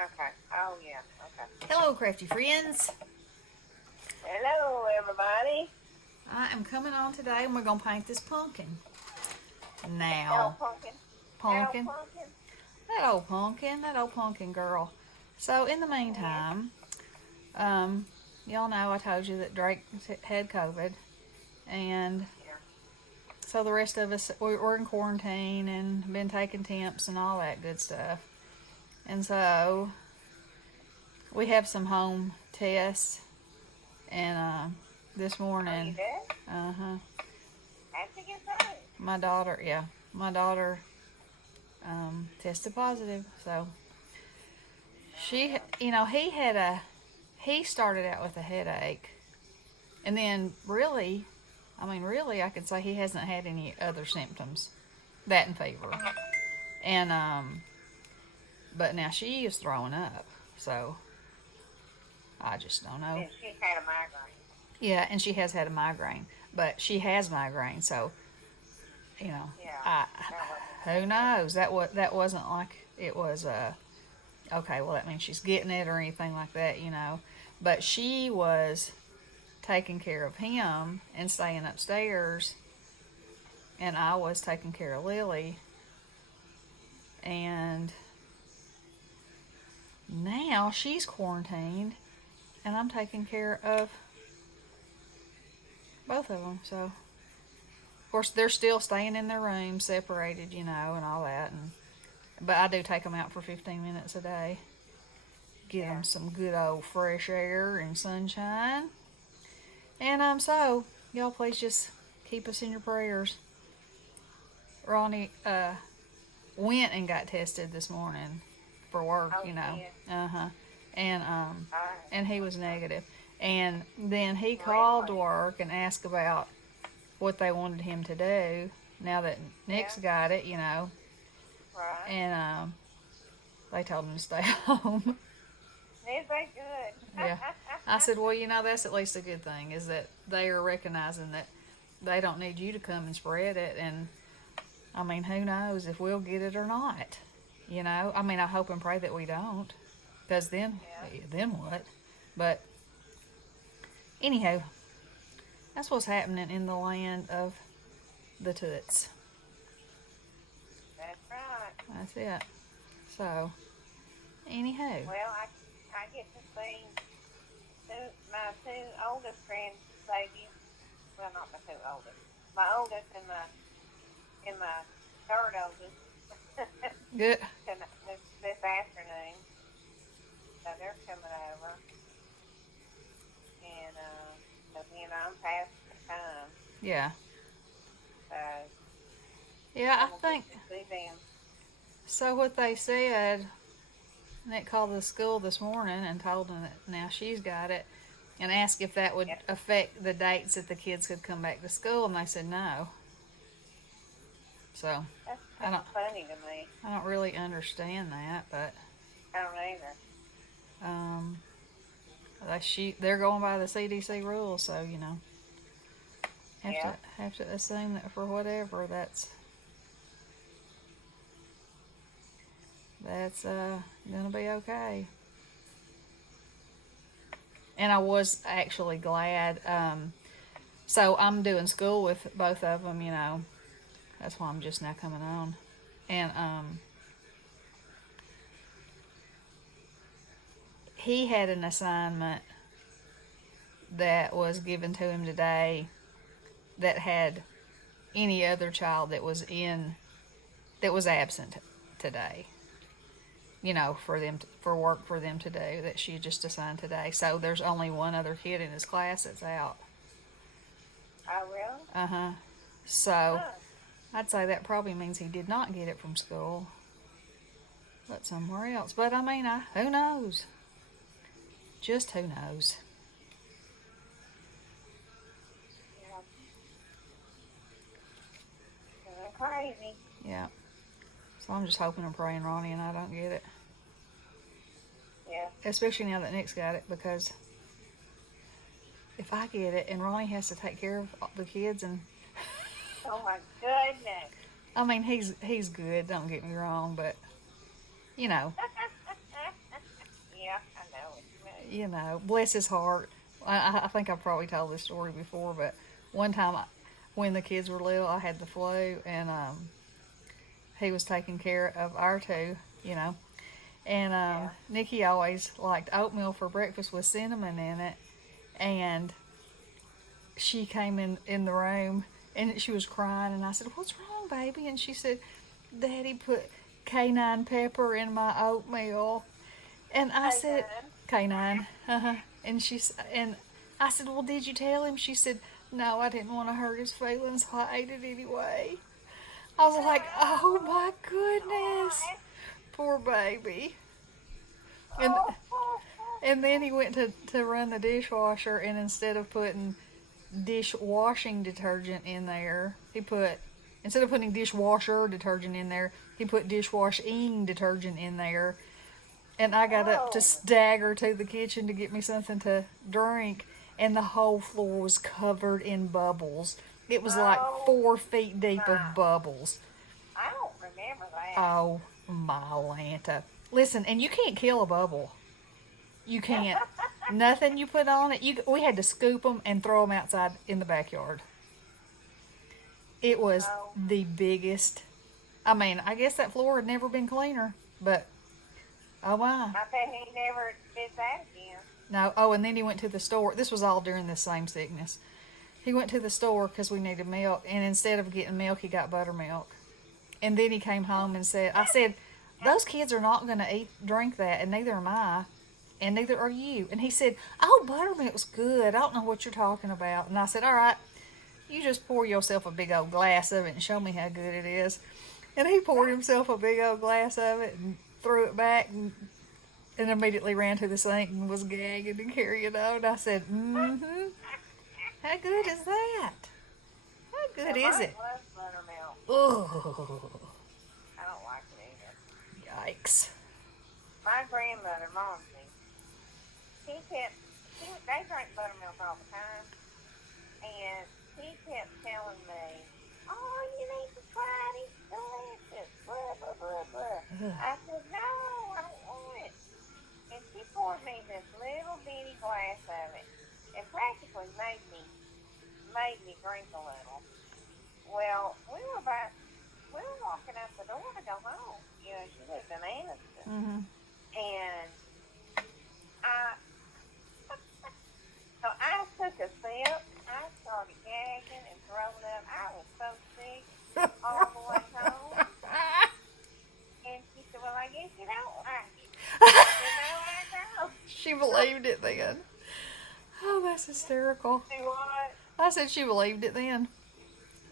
Okay. Oh, yeah. Okay. Hello, crafty friends. Hello, everybody. I am coming on today and we're going to paint this pumpkin. Hello, Now, Pumpkin. Hello, pumpkin, Pumpkin. that old pumpkin girl. So, in the Yes. meantime, y'all know I told you that Drake had COVID, and Yeah. so the rest of us, we're in quarantine and been taking temps and all that good stuff. And so, we have some home tests, and this Oh, you morning, did? uh huh, How'd you get those? my daughter tested positive. So she, Uh-huh. he started out with a headache, and then really, I could say he hasn't had any other symptoms, that and fever, and but now she is throwing up. So I just don't know. And she's had a migraine. Yeah, and she has had a migraine, but she has migraine, so you know, Yeah. I That wasn't the who same thing. knows? That wasn't like it was. Okay, well, that means she's getting it or anything like that. But she was taking care of him and staying upstairs, and I was taking care of Lily. And now she's quarantined, and I'm taking care of both of them. So, of course, they're still staying in their rooms, separated, and all that. But I do take them out for 15 minutes a day, give Yeah. them some good old fresh air and sunshine. And so y'all please just keep us in your prayers. Ronnie went and got tested this morning for work, Oh, you did? Uh huh. And All right. and he was negative. And then he called Really? work and asked about what they wanted him to do now that Nick's Yeah. got it, Right. and they told him to stay home. Is that good? Yeah. I said, well, that's at least a good thing is that they are recognizing that they don't need you to come and spread it. And I mean, who knows if we'll get it or not? I mean, I hope and pray that we don't, because Yeah. then what? But anyhow, that's what's happening in the land of the toots. That's right. That's it. So, anyhow, Well, I get to see my two oldest grandbabies. Well, not my two oldest. My oldest and my third oldest good. this afternoon. So they're coming over, and so I'm past the time. Yeah, So yeah. I I will get think to see them. so. What they said, Nick called the school this morning and told them that now she's got it, and asked if that would Yep. affect the dates that the kids could come back to school, and they said no. So That's I kind don't of funny to me. I don't really understand that, but I don't either. um, they're going by the CDC rules, so have Yeah. to have to assume that for whatever that's gonna be okay. And I was actually glad. So I'm doing school with both of them, That's why I'm just now coming on. And he had an assignment that was given to him today that had any other child that was absent today. For work for them to do that she just assigned today. So there's only one other kid in his class that's out. Oh, really? Uh huh. So Huh. I'd say that probably means he did not get it from school, but somewhere else. But I mean, who knows? Just who knows? Yeah. Crazy. Yeah. So I'm just hoping and praying Ronnie and I don't get it. Yeah. Especially now that Nick's got it, because if I get it and Ronnie has to take care of the kids, and Oh my goodness. I mean he's good, don't get me wrong, but you know you know, bless his heart. I think I've probably told this story before, but one time when the kids were little, I had the flu, and he was taking care of our two, you know. And Nikki always liked oatmeal for breakfast with cinnamon in it. And she came in the room and she was crying. And I said, "What's wrong, baby?" And she said, "Daddy put canine pepper in my oatmeal." And I said, "Canine." And I said, "Well, did you tell him?" She said, "No, I didn't want to hurt his feelings, so I ate it anyway." I was like, "Oh my goodness, poor baby." And then he went to run the dishwasher, and instead of putting dishwashing detergent in there, instead of putting dishwasher detergent in there, he put dishwashing detergent in there. And I got up to stagger to the kitchen to get me something to drink, and the whole floor was covered in bubbles. It was like 4 feet deep of bubbles. I don't remember that. Oh, my Lanta. Listen, and you can't kill a bubble. You can't. Nothing you put on it. We had to scoop them and throw them outside in the backyard. It was the biggest. I mean, I guess that floor had never been cleaner, but oh my. I bet he never did that again. No. Oh, and then he went to the store. This was all during this same sickness. He went to the store because we needed milk, and instead of getting milk, he got buttermilk. And then he came home and I said, "Those kids are not going to drink that, and neither am I. And neither are you." And he said, "Oh, buttermilk's good. I don't know what you're talking about." And I said, "All right, you just pour yourself a big old glass of it and show me how good it is." And he poured himself a big old glass of it and threw it back and immediately ran to the sink and was gagging and carrying on. And I said, "Mm-hmm. How good is that? How good is it?" I love buttermilk. Oh, I don't like it either. yikes. My grandmother, Momsy, they drank buttermilk all the time, and he kept telling me, "Oh, you need to try it, it's delicious, blah, blah, blah, blah." I said, "No, I don't want it." And she poured me this little bitty glass of it, and practically made me drink a little. Well, we were walking out the door to go home. You know, she lived in Anniston. Mm-hmm. And so I took a sip. I started gagging and throwing up. I was so sick all the way home. And she said, "Well, I guess you don't like it." I said, "No, I don't." She believed it then. Oh, that's hysterical. See what? I said she believed it then.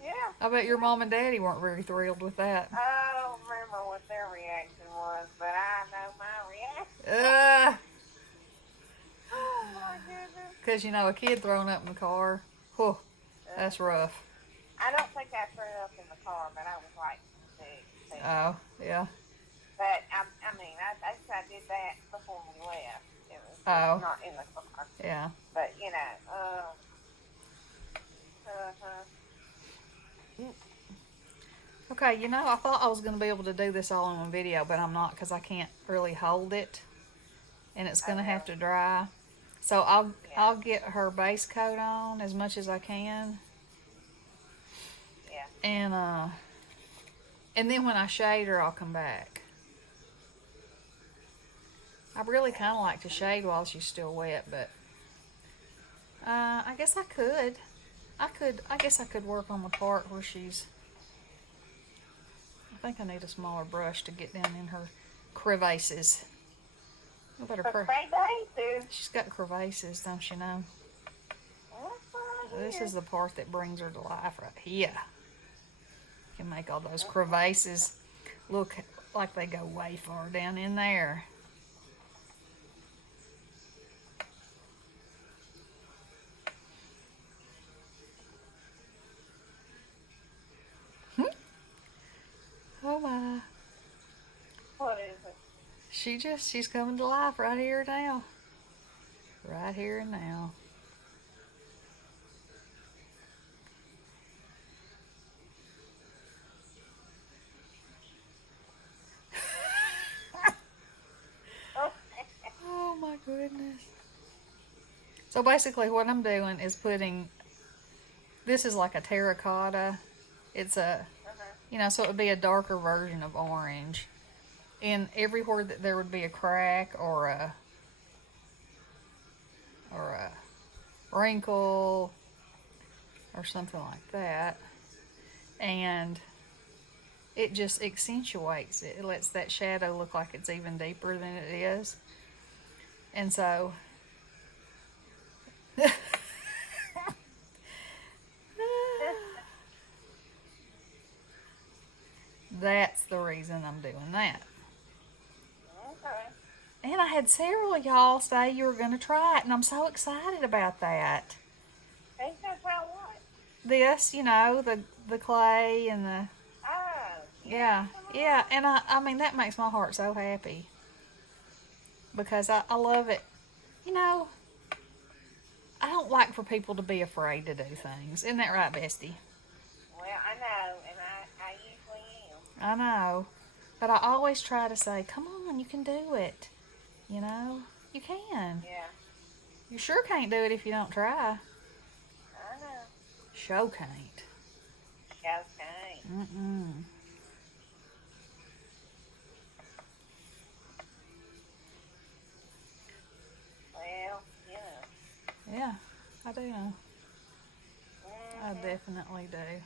Yeah. I bet your mom and daddy weren't very thrilled with that. I don't remember what their reaction was, but I know my reaction. Oh, my goodness. Because, you know, a kid throwing up in the car, whew, that's rough. I don't think I threw up in the car, but I was like sick. Oh, yeah. But I mean, I did that before we left. It was not in the car. Yeah. But you know, Okay, you know, I thought I was going to be able to do this all in one video, but I'm not because I can't really hold it, and it's going to have to dry. So I'll get her base coat on as much as I can. Yeah. And then when I shade her, I'll come back. I really kind of like to shade while she's still wet, but I guess I could. I guess I could work on the part where she's. I think I need a smaller brush to get down in her crevices. Crevices. She's got crevices, don't you know? This is the part that brings her to life right here. You can make all those crevices look like they go way far down in there. Oh my. What is it? She's coming to life right here now. Right here and now. Oh my goodness. So basically what I'm doing is putting, this is like a terracotta. It's a, so it would be a darker version of orange. And everywhere that there would be a crack or a wrinkle or something like that. And it just accentuates it. It lets that shadow look like it's even deeper than it is. And so that's the reason I'm doing that. Okay. And I had several of y'all say you were going to try it, and I'm so excited about that. They said about what? This, the clay and the, Oh. yeah, and I mean, that makes my heart so happy. Because I love it. I don't like for people to be afraid to do things. Isn't that right, Bestie? Well, I know, and I usually am. I know. But I always try to say, come on, you can do it. You can. Yeah. You sure can't do it if you don't try. I know. Show can't. Okay. Mm-mm. Well, Yeah, I do know. I Mhm. definitely do.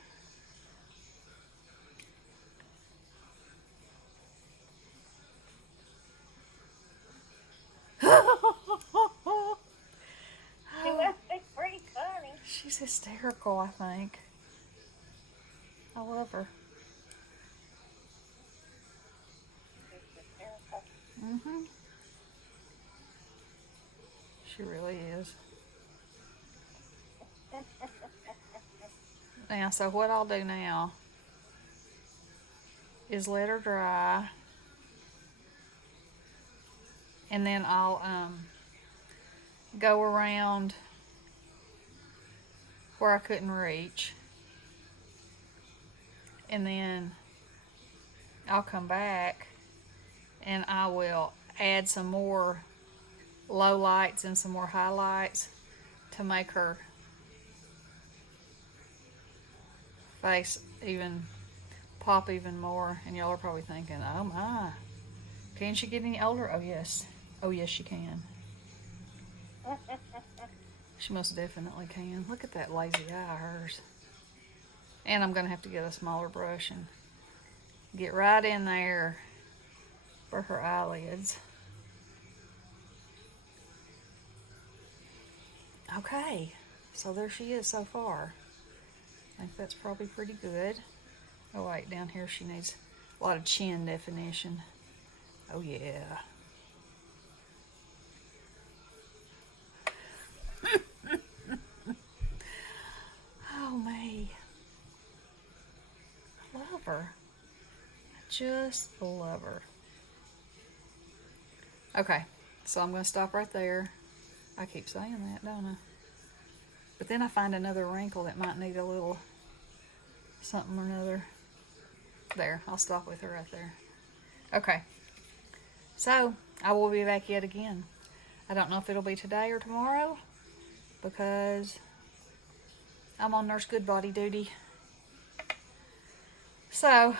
It must be pretty funny. She's hysterical, I think. I love her. Mm-hmm. She really is. Now, so what I'll do now is let her dry, and then I'll go around where I couldn't reach, and then I'll come back and I will add some more low lights and some more highlights to make her face even pop even more. And y'all are probably thinking, oh my, can she get any older? Oh yes she can. She most definitely can. Look at that lazy eye of hers. And I'm gonna have to get a smaller brush and get right in there for her eyelids. Okay, so there she is so far. I think that's probably pretty good. Oh wait, down here she needs a lot of chin definition. Oh yeah. Oh me. I love her. I just love her. Okay, so I'm going to stop right there. I keep saying that, don't I? But then I find another wrinkle that might need a little something or another. There, I'll stop with her right there. Okay, so I will be back yet again. I don't know if it'll be today or tomorrow because I'm on Nurse Goodbody duty. So,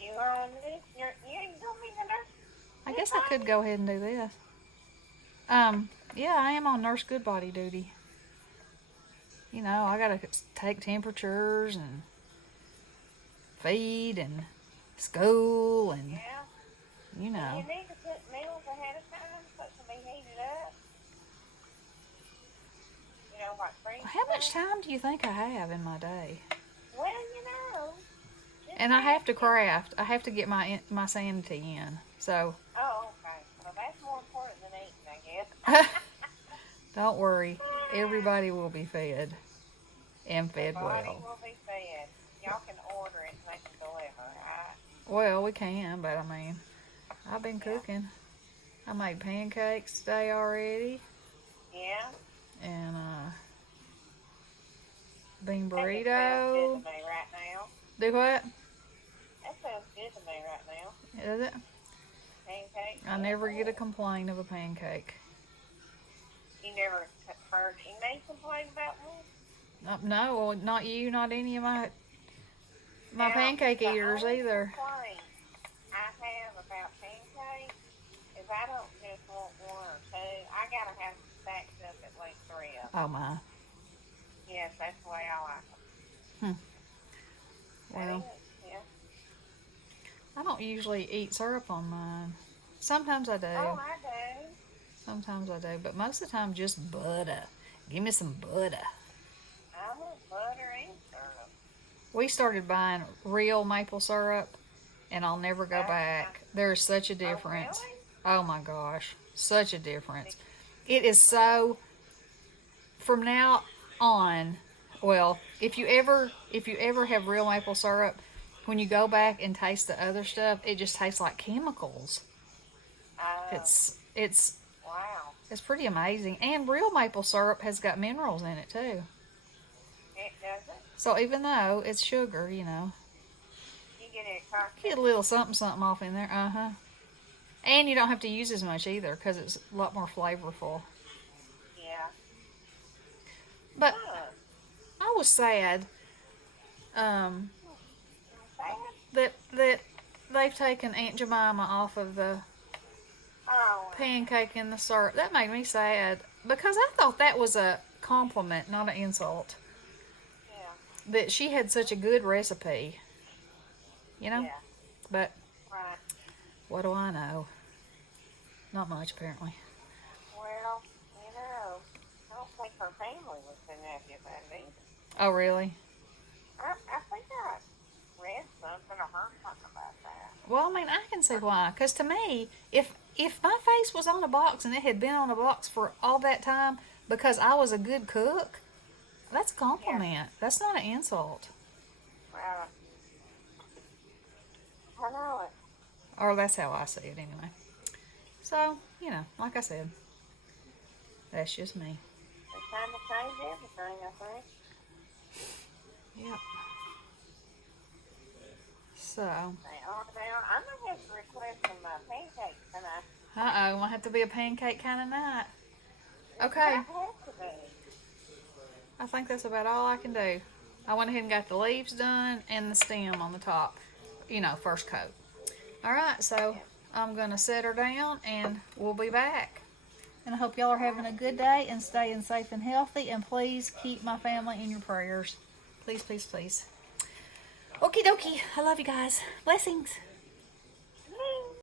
You are on this? You ain't gonna be the nurse? I guess I could go ahead and do this. Yeah, I am on Nurse Goodbody duty. I gotta take temperatures and feed and school and, Yeah. You need to put meals ahead of time so it can be heated up. Like freeze. How much time do you think I have in my day? Well, And I have to craft. I have to get my sanity in. So. Oh, okay. Well, that's more important than eating, I guess. Don't worry. Everybody will be fed. And fed Everybody well. will be fed. Y'all can order it and they can deliver, right? Well, we can, but I mean, I've been cooking. I made pancakes today already. Yeah. And bean That just sounds burrito. good to me right now. Do what? That sounds good to me right now. Is it? Pancakes. I never get a complaint of a pancake. You never heard any complain about me. No, well, not you, not any of my Now, pancake the eaters only either. complaint I have about pancakes is I don't just want one or two. I gotta have them stacked up at least 3 of them. Oh my. Yes, that's the way I like them. Well, Yeah. I don't usually eat syrup on mine. Sometimes I do. Oh, I do. Sometimes I do, but most of the time just butter. Give me some butter. I want butter and syrup. We started buying real maple syrup, and I'll never go back. There's such a difference. Really? Oh my gosh, such a difference. It is so, from now on, well, if you ever have real maple syrup, when you go back and taste the other stuff, it just tastes like chemicals. It's Wow. It's pretty amazing. And real maple syrup has got minerals in it too. It doesn't. So even though it's sugar, you know, You get it cocktail. get a little something off in there. Uh-huh. And you don't have to use as much either because it's a lot more flavorful. Yeah. But Huh. I was sad Sad? that they've taken Aunt Jemima off of the Oh. pancake in the syrup. That made me sad because I thought that was a compliment, not an insult. Yeah. That she had such a good recipe, you know? Yeah. But Right. what do I know? Not much, apparently. Well, I don't think her family was too happy about it either. Oh, really? I think I read something or heard something about that. Well, I mean, I can see why. Because to me, if my face was on a box and it had been on a box for all that time because I was a good cook, that's a compliment. That's not an insult. Well, I know it. Or that's how I see it anyway. So, you know, like I said, that's just me. It's time to change everything, I think. Yep. So, They are now. I'm going to have to request some pancakes tonight. uh-oh, might have to be a pancake kind of night. Okay, That has to be. I think that's about all I can do. I went ahead and got the leaves done and the stem on the top, you know, first coat. All right, so I'm going to set her down and we'll be back. And I hope y'all are having a good day and staying safe and healthy. And please keep my family in your prayers. Please, please, please. Okie dokie. I love you guys. Blessings.